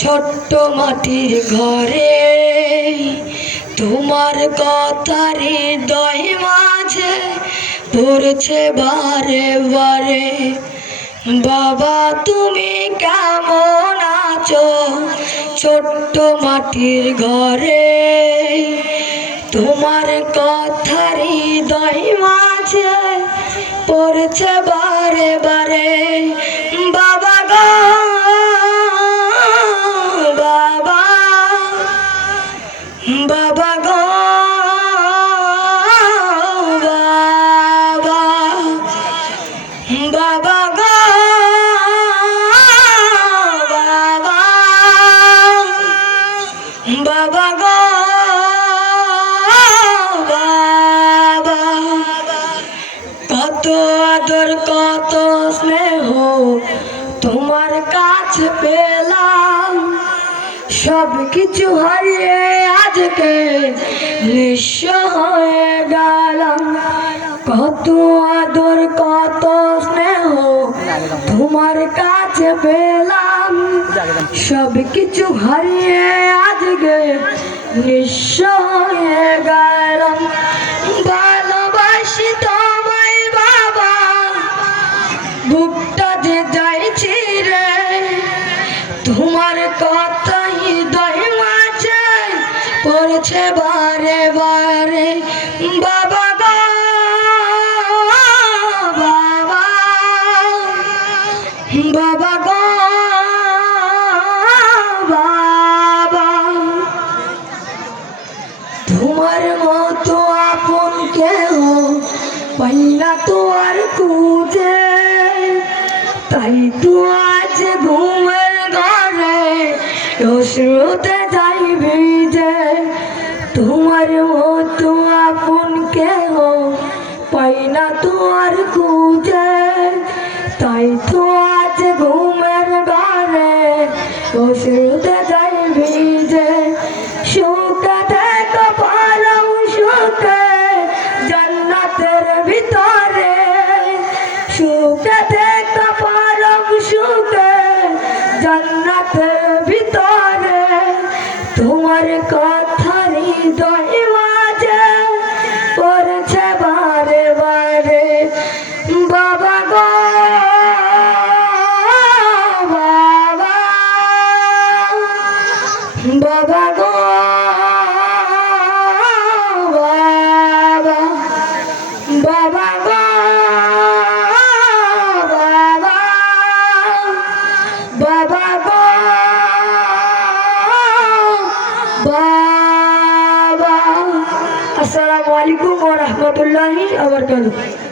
ছোট্ট মাটির ঘরে তোমার কথা হৃদয় মাঝে পড়ছে বারে বারে। বাবা তুমি কেমন আছো ছোট্ট মাটির ঘরে, তোমার কথা হৃদয় মাঝে পড়ছে বারে বারে। বাবা গো বাবা, বাবা গো বাবা, বাবা গো বাবা, বাবা গো বাবা। কত আদর কত স্নেহ তোমার কাছে পেলাম, সব কিছু হারিয়ে আজকে নিঃস্ব হয়ে গেলাম। কত আদর কত স্নেহ তোমার কাছে পেলাম, সব কিছু হারিয়ে আজকে নিঃস্ব হয়ে গেলাম। ভালোবাসি তোমায় বাবা, বুকটা যে যাইছি রে, তোমার কথা হৃদয় মাঝে পড়ছে বারে বারে। বাবা গো বাবা, বাবা গো বাবা, তোমার মতো আপন কেহ পাইলা তো আর খুঁজে, তাই তো আজ ঘুমের ঘরে অশ্রুতে যাই ভিজে। তোমার মতো আপন কেহ পাই না তো আর খুঁজে, তাই তো আজ ঘুমের ঘরে অশ্রুতে যাই ভিজে। সুখে থেকে পারো সুখে জান্নাতের ভিতরে, সুখে থেকে পারো সুখে জান্নাতের ভিতরে। তোমার কথা হৃদয় মাঝে পড়ছে বারে বারে। বাবা গো বাবা, বাবা গো বাবা, বাবা গো বাবা, বাবা গো বাবা। আসসালামু আলাইকুম ওয়া রাহমাতুল্লাহি ওয়া বারাকাতুহু।